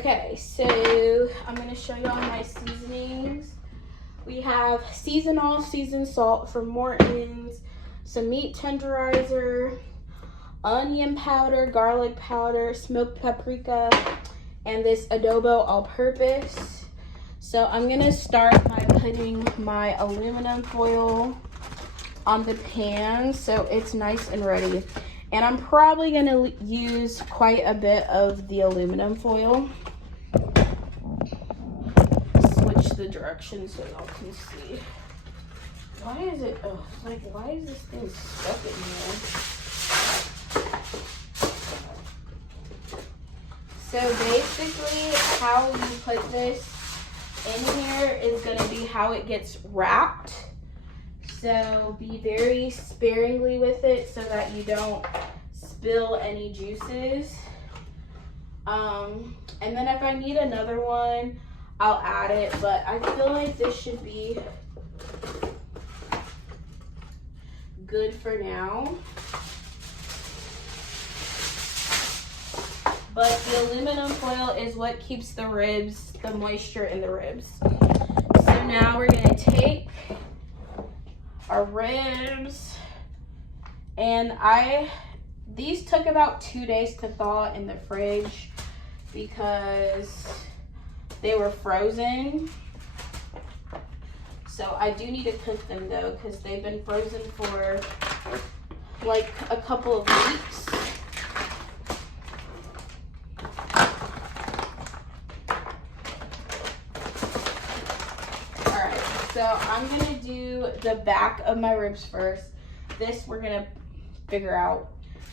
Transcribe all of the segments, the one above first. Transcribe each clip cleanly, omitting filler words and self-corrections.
Okay, so I'm gonna show y'all my seasonings. We have seasonal seasoned salt from Morton's, some meat tenderizer, onion powder, garlic powder, smoked paprika, and this adobo all-purpose. So I'm gonna start by putting my aluminum foil on the pan so it's nice and ready. And I'm probably gonna use quite a bit of the aluminum foil. Switch the direction so y'all can see. Why is it, why is this thing stuck in here? So basically how you put this in here is gonna be how it gets wrapped. So be very sparingly with it so that you don't spill any juices. And then if I need another one, I'll add it, but I feel like this should be good for now. But the aluminum foil is what keeps the ribs, the moisture in the ribs. So now we're gonna take our ribs, and these took about 2 days to thaw in the fridge because they were frozen. So I do need to cook them though, because they've been frozen for like a couple of weeks. Alright, so I'm gonna do the back of my ribs first. This we're gonna figure out.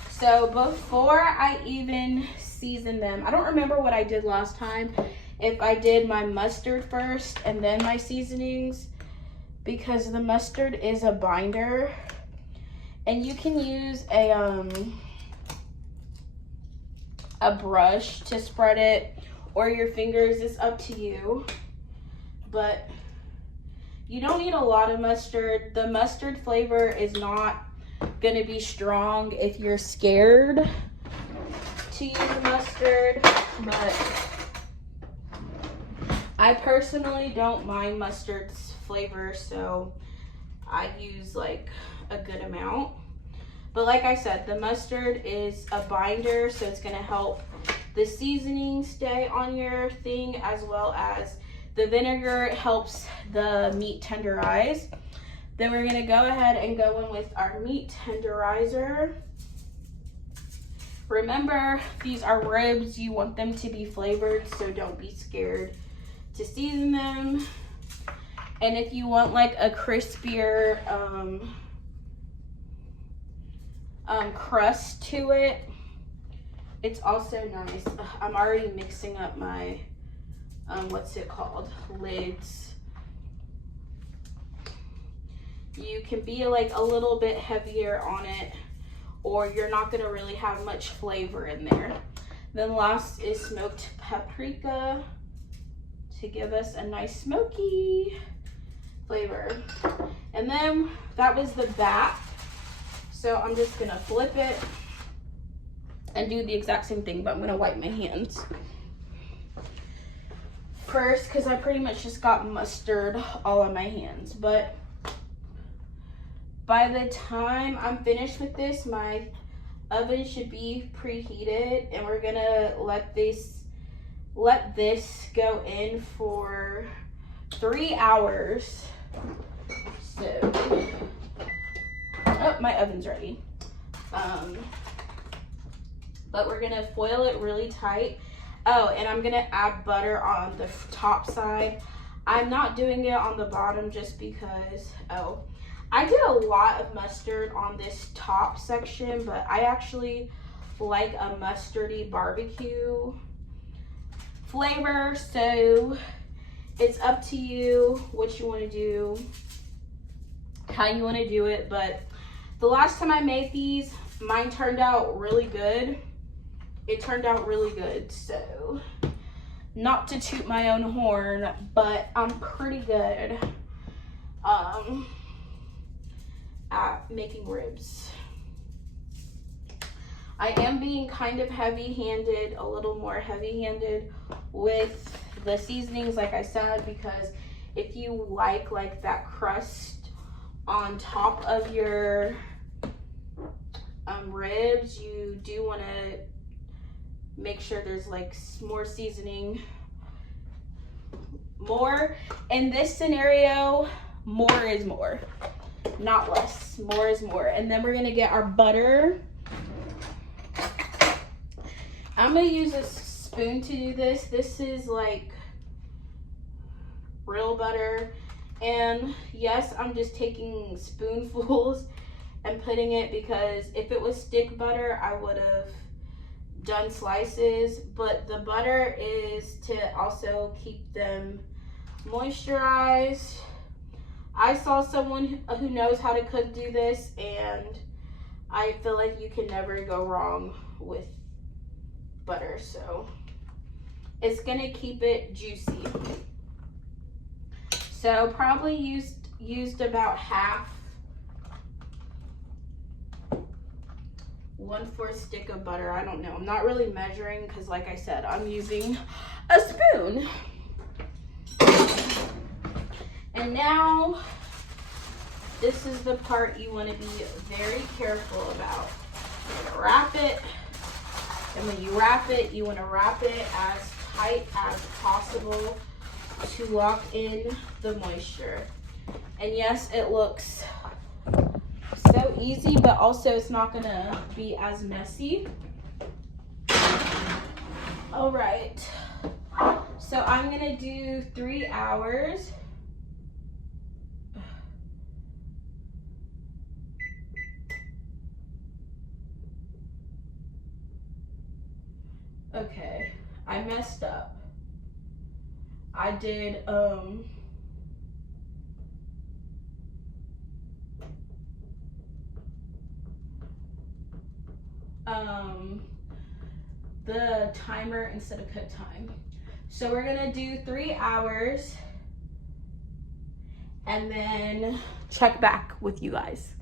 So before I even season them, I don't remember what I did last time. If I did my mustard first and then my seasonings, because the mustard is a binder, and you can use a brush to spread it, or your fingers, it's up to you. But you don't need a lot of mustard. The mustard flavor is not gonna be strong if you're scared to use mustard, but I personally don't mind mustard's flavor, so I use like a good amount. But like I said, the mustard is a binder, so it's gonna help the seasoning stay on your thing, as well as the vinegar helps the meat tenderize. Then we're gonna go ahead and go in with our meat tenderizer. Remember, these are ribs. You want them to be flavored, so don't be scared to season them. And if you want like a crispier crust to it, it's also nice. I'm already mixing up my lids. You can be like a little bit heavier on it, or you're not gonna really have much flavor in there. Then last is smoked paprika to give us a nice smoky flavor. And then that was the back. So I'm just gonna flip it and do the exact same thing, but I'm gonna wipe my hands first because I pretty much just got mustard all on my hands. But by the time I'm finished with this, my oven should be preheated, and we're gonna let this go in for 3 hours. So, oh, my oven's ready. But we're gonna foil it really tight. Oh, and I'm gonna add butter on the top side. I'm not doing it on the bottom just because, I did a lot of mustard on this top section, but I actually like a mustardy barbecue flavor, so it's up to you what you want to do, how you want to do it. But the last time I made these, mine turned out really good. It turned out really good, so not to toot my own horn, but I'm pretty good at making ribs. I am being kind of heavy-handed, a little more heavy-handed with the seasonings, like I said, because if you like that crust on top of your ribs, you do want to make sure there's like more seasoning. More in this scenario, more is more, not less. More is more. And then we're gonna get our butter. I'm gonna use a spoon to do this. This is like real butter. And yes, I'm just taking spoonfuls and putting it, because if it was stick butter, I would have done slices, but the butter is to also keep them moisturized. I saw someone who knows how to cook do this, and I feel like you can never go wrong with butter. So it's gonna keep it juicy. So probably used about half, 1/4 stick of butter. I don't know. I'm not really measuring because, like I said, I'm using a spoon. And now, this is the part you want to be very careful about. You're gonna wrap it, and when you wrap it, you want to wrap it as tight as possible to lock in the moisture. And yes, it looks so easy, but also it's not gonna be as messy. All right, so I'm gonna do 3 hours. Okay, I messed up. I did the timer instead of cook time. So we're gonna do 3 hours and then check back with you guys.